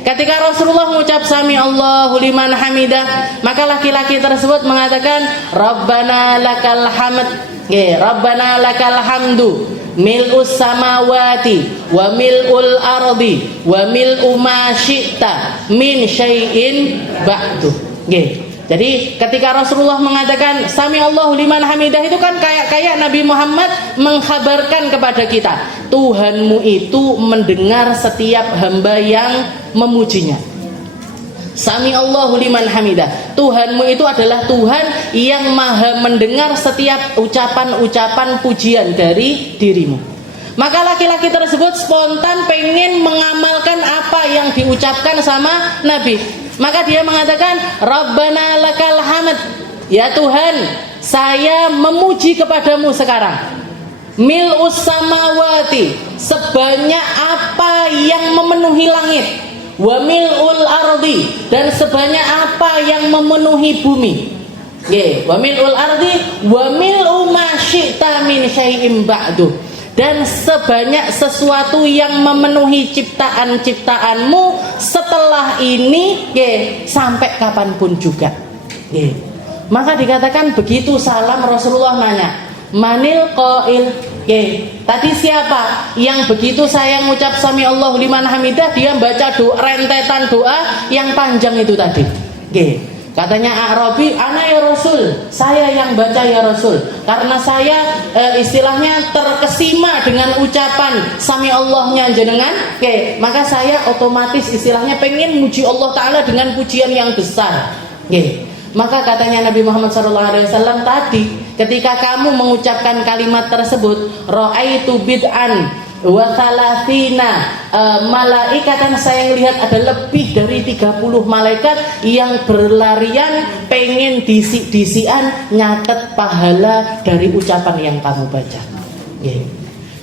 Ketika Rasulullah mengucap sami Allahu liman hamidah, maka laki-laki tersebut mengatakan Rabbana lakal hamd. Rabbana lakal hamdu mil'us samawati wa mil'ul ardi wa mil'u ma syi'ta min syai'in ba'du. Jadi ketika Rasulullah mengatakan sami Allahu liman hamidah, itu kan kayak Nabi Muhammad mengkhabarkan kepada kita, Tuhanmu itu mendengar setiap hamba yang memujinya. Sami Allahu liman hamidah, Tuhanmu itu adalah Tuhan yang maha mendengar setiap ucapan-ucapan pujian dari dirimu. Maka laki-laki tersebut spontan pengen mengamalkan apa yang diucapkan sama Nabi. Maka dia mengatakan Rabbana lakal hamd, ya Tuhan, saya memuji kepadamu sekarang. Mil'us samawati, sebanyak apa yang memenuhi langit. Wa mil'ul ardi, dan sebanyak apa yang memenuhi bumi. Wa mil'ul ardi wa mil'u ma syi'ta min syai'in ba'du, dan sebanyak sesuatu yang memenuhi ciptaan-ciptaanmu setelah ini, sampai kapanpun juga. Maka dikatakan begitu salam, Rasulullah nanya, manil qail. Tadi siapa yang begitu saya ngucap sami Allahu liman hamidah, dia baca rentetan doa yang panjang itu tadi. Katanya A'rabi, ana ya Rasul, saya yang baca ya Rasul, karena saya istilahnya terkesima dengan ucapan sami Allahnya jenengan, maka saya otomatis istilahnya pengen muji Allah Ta'ala dengan pujian yang besar. Maka katanya Nabi Muhammad SAW tadi, ketika kamu mengucapkan kalimat tersebut, ra'aitu bid'an wa thalathina malaikatan, saya lihat ada lebih dari 30 malaikat yang berlarian pengen disi-disian nyatet pahala dari ucapan yang kamu baca.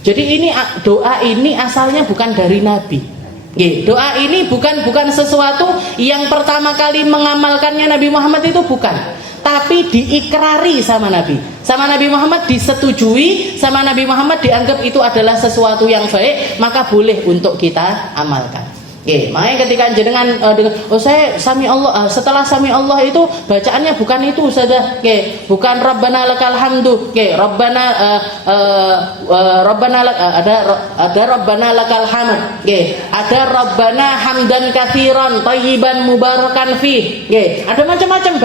Jadi ini doa ini asalnya bukan dari Nabi. Doa ini bukan sesuatu yang pertama kali mengamalkannya Nabi Muhammad, itu bukan, tapi diikrari sama Nabi. Sama Nabi Muhammad disetujui, sama Nabi Muhammad dianggap itu adalah sesuatu yang baik, maka boleh untuk kita amalkan. Makanya ketika jenengan saya sami Allah, setelah sami Allah itu bacaannya bukan itu saja, bukan Rabbana lakal hamdu, Rabbana ada Rabbana lakal hamd, ada Rabbana hamdan katsiran thayyiban mubarakan fi, ada macam-macam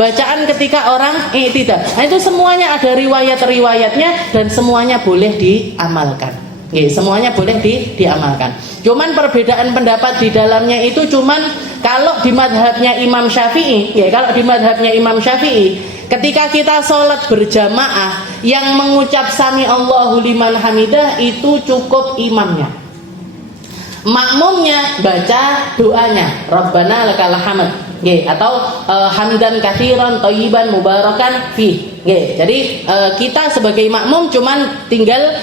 bacaan ketika orang i'tidal. Nah, itu semuanya ada riwayat-riwayatnya dan semuanya boleh diamalkan. Semuanya boleh diamalkan. Cuman perbedaan pendapat di dalamnya itu cuman kalau di madhabnya Imam Syafi'i, ketika kita sholat berjamaah yang mengucap sami Allahu liman hamidah itu cukup imamnya. Makmumnya baca doanya Rabbana lakal hamd, atau hamdan katsiran thayyiban mubarakan fi. Jadi kita sebagai makmum cuman tinggal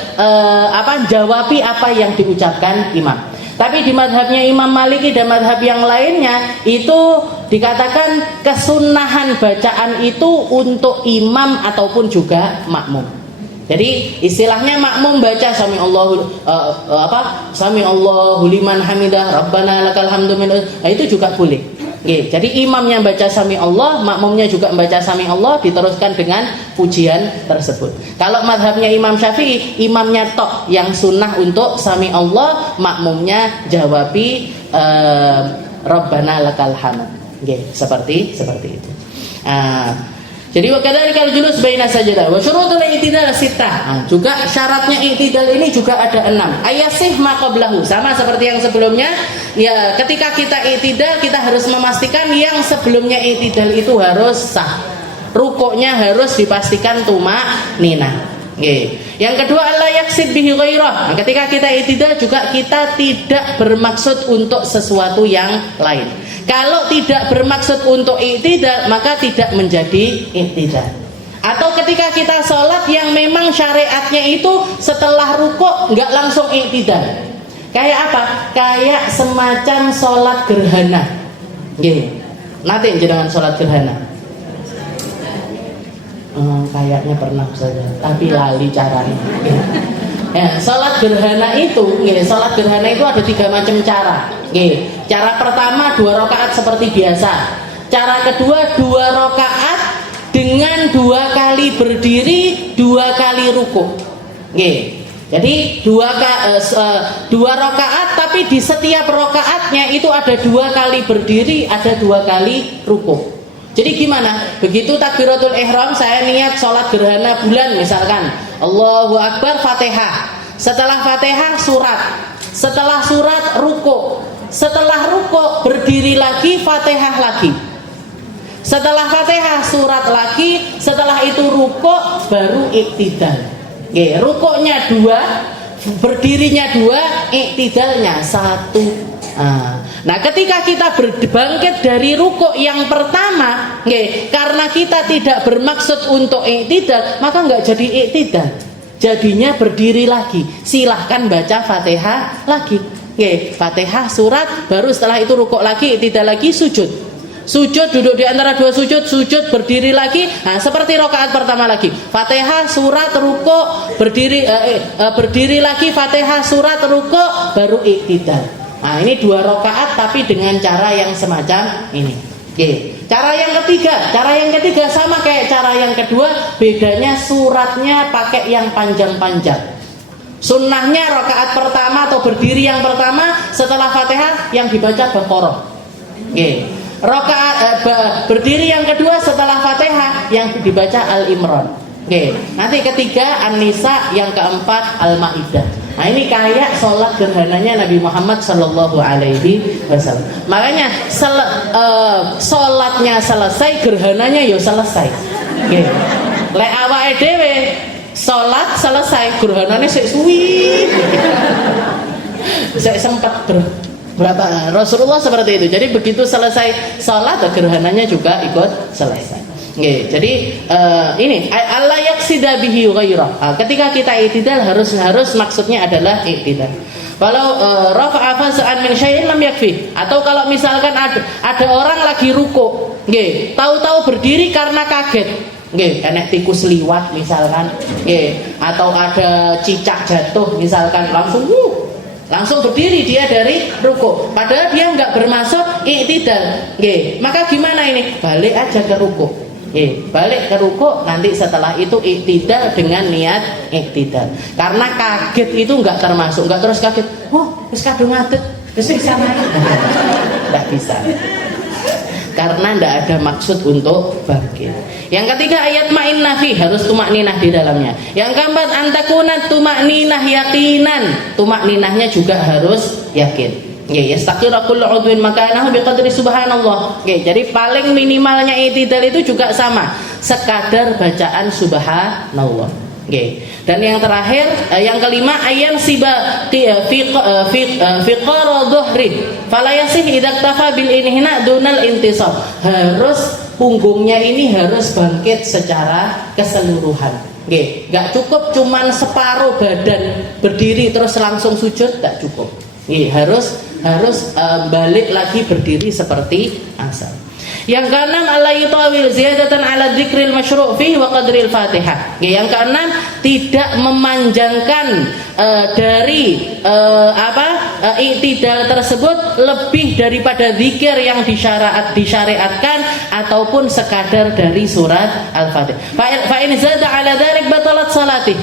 jawabi apa yang diucapkan imam. Tapi di madhabnya Imam Maliki dan madhab yang lainnya itu dikatakan kesunahan bacaan itu untuk imam ataupun juga makmum. Jadi istilahnya makmum baca sami Allahu liman hamidah Rabbana lakal hamdu itu juga boleh. Jadi imamnya baca sami Allah, makmumnya juga membaca sami Allah, diteruskan dengan pujian tersebut. Kalau madhabnya Imam Syafi'i, imamnya tok yang sunnah untuk sami Allah, makmumnya jawabi Rabbana lakal hamd. Seperti itu. Jadi wakadzalikal julus baina sajadah wa syurutul i'tidal sittah. Juga syaratnya i'tidal ini juga ada 6. Ayasih ma qablahu, sama seperti yang sebelumnya. Ya, ketika kita i'tidal kita harus memastikan yang sebelumnya i'tidal itu harus sah. Rukuknya harus dipastikan tumanina. Yang kedua Allah yaksid bihi ghairah. Ketika kita i'tidal juga kita tidak bermaksud untuk sesuatu yang lain. Kalau tidak bermaksud untuk i'tidal maka tidak menjadi i'tidal. Atau ketika kita sholat yang memang syariatnya itu setelah rukuk nggak langsung i'tidal. Kayak apa? Kayak semacam sholat gerhana. Nanti jangan sholat gerhana. kayaknya pernah saja, tapi lali caranya. Ya, sholat gerhana itu, sholat gerhana itu ada 3 macam cara. Cara pertama 2 rakaat seperti biasa. Cara kedua 2 rakaat dengan 2 kali berdiri, 2 kali ruku. Jadi 2 rakaat, tapi di setiap rakaatnya itu ada 2 kali berdiri, ada 2 kali ruku. Jadi gimana? Begitu takbiratul ihram, saya niat sholat gerhana bulan misalkan, Allahu Akbar, Fatihah. Setelah Fatihah surat. Setelah surat ruku. Setelah ruku berdiri lagi, Fatihah lagi. Setelah Fatihah surat lagi. Setelah itu ruku baru iktidal. Rukuknya 2, berdirinya 2, iktidalnya 1. Nah, ketika kita bangkit dari rukuk yang pertama, karena kita tidak bermaksud untuk iktidal, maka nggak jadi iktidal, jadinya berdiri lagi. Silahkan baca Fatihah lagi, Fatihah surat, baru setelah itu rukuk lagi, iktidal lagi, sujud, duduk di antara 2 sujud, berdiri lagi. Nah, seperti rakaat pertama lagi, Fatihah surat rukuk, berdiri lagi, Fatihah surat rukuk, baru iktidal. Nah, ini 2 rakaat tapi dengan cara yang semacam ini. Cara yang ketiga sama kayak cara yang kedua, bedanya suratnya pakai yang panjang-panjang. Sunnahnya rakaat pertama atau berdiri yang pertama setelah Fatihah yang dibaca Baqarah. Rakaat berdiri yang kedua setelah Fatihah yang dibaca Al-Imran. Nanti ketiga An-Nisa, yang keempat Al-Maidah. Nah, ini kayak sholat gerhananya Nabi Muhammad Sallallahu Alaihi Wasallam. Makanya sholatnya selesai, gerhananya ya selesai. Lek awake dhewe sholat selesai, gerhananya sik suwi. Sik sempat berapa? Rasulullah seperti itu. Jadi begitu selesai sholat, gerhananya juga ikut selesai. Jadi ini Allah yaksida bihi ghairah. Ketika kita iktidal harus maksudnya adalah iktidal. Kalau rafa'a fasa'an min syai'in lam yakfi. Atau kalau misalkan ada orang lagi ruku, tahu-tahu berdiri karena kaget. Enek tikus liwat misalkan, atau ada cicak jatuh misalkan, langsung berdiri dia dari ruku. Padahal dia nggak bermaksud iktidal. Maka gimana ini? Balik aja ke ruku. Balik ke ruku, nanti setelah itu iktidal dengan niat iktidal. Karena kaget itu nggak termasuk, nggak terus kaget. Wis kadung ngadeg, wis bisa naik. Nggak bisa. Karena tidak ada maksud untuk bangkit. Yang ketiga ayat ma'in nafi, harus tumakninah di dalamnya. Yang keempat antakunat tumakninah yakinan, tumakninahnya juga harus yakin. Yastaqira kullu udwin makanahu biqadri subhanallah. Jadi paling minimalnya i'tidal itu juga sama, sekadar bacaan subhanallah. Dan yang terakhir, yang kelima ayam siba fiqara dhuhri fala yasih idza iktafa bil inhina dunal intisab. Harus punggungnya ini harus bangkit secara keseluruhan. Gak cukup cuman separuh badan berdiri terus langsung sujud, tak cukup. Harus balik lagi berdiri seperti asal. Yang keenam Allah yutawil ziyadatan ala dzikril masyru' fihi wa qadril Fatihah. Yang keenam tidak memanjangkan dari i'tidal tersebut lebih daripada zikir yang disyariatkan ataupun sekadar dari surat Al-Fatihah. Fa in zada ala dzalik batalat salati.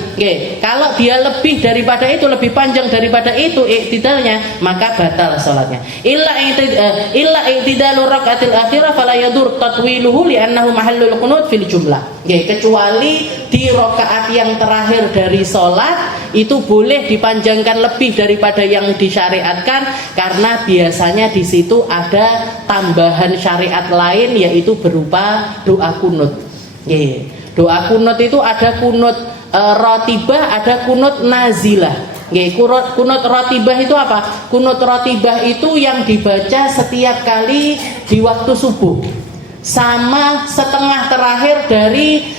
Kalau dia lebih daripada itu, lebih panjang daripada itu i'tidalnya, maka batal salatnya. Illa i'tidalur rakaatil akhirah fala yadur tatwiluhu li'annahu mahallul qunut fil jumlah. Kecuali di rakaat yang terakhir dari salat itu boleh dipanjangkan lebih daripada yang disyariatkan, karena biasanya di situ ada tambahan syariat lain, yaitu berupa doa kunut. Doa kunut itu ada kunut rotibah, ada kunut nazilah. Kunut rotibah itu apa? Kunut rotibah itu yang dibaca setiap kali di waktu subuh, sama setengah terakhir dari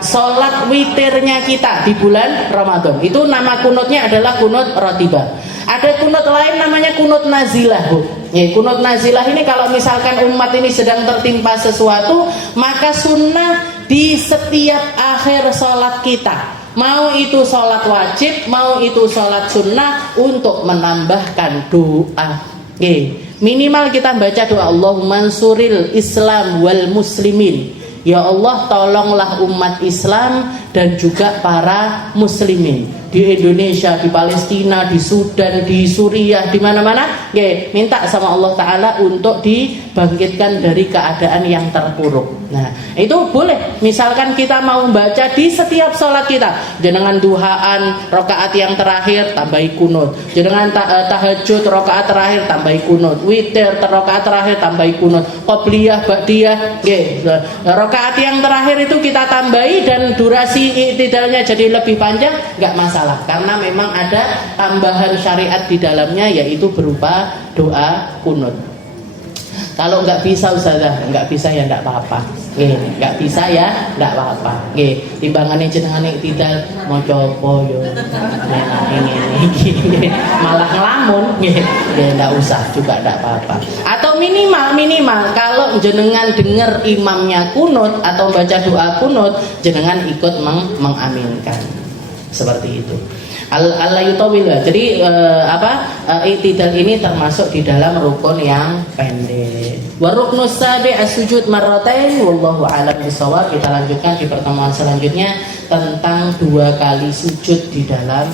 sholat witirnya kita di bulan Ramadan. Itu nama kunutnya adalah kunut rotibah. Ada kunut lain namanya kunut nazilah, Bu. Kunut nazilah ini kalau misalkan umat ini sedang tertimpa sesuatu, maka sunnah di setiap akhir sholat kita, mau itu sholat wajib, mau itu sholat sunnah, untuk menambahkan doa. Minimal kita baca doa, Allahumma ansuril Islam wal muslimin. Ya Allah, tolonglah umat Islam dan juga para muslimin di Indonesia, di Palestina, di Sudan, di Suriah, di mana-mana. Minta sama Allah Ta'ala untuk dibangkitkan dari keadaan yang terpuruk. Nah, itu boleh. Misalkan kita mau baca di setiap sholat kita, jenengan duhaan rakaat yang terakhir tambahi kunut, jenengan tahajud rakaat terakhir tambahi kunut, witir rakaat terakhir tambahi kunut, qobliyah, ba'diyah, rakaat yang terakhir itu kita tambahi dan durasi i'tidalnya jadi lebih panjang, nggak masalah, karena memang ada tambahan syariat di dalamnya, yaitu berupa doa kunut. Kalau nggak bisa Ustazah, nggak bisa ya nggak apa-apa. Nggak bisa ya nggak apa-apa. Timbangannya jenengan i'tidal mau coba yo, ini malah ngelamun, nggak usah juga nggak apa-apa. Atau minimal kalau jenengan dengar imamnya kunut atau baca doa kunut, jenengan ikut mengaminkan, seperti itu. Allah yutawil. Jadi i'tidal ini termasuk di dalam rukun yang pendek. Wa ruknus sabi as-sujud marratain, wallahu a'lam bishawab. Kita lanjutkan di pertemuan selanjutnya tentang 2 kali sujud di dalam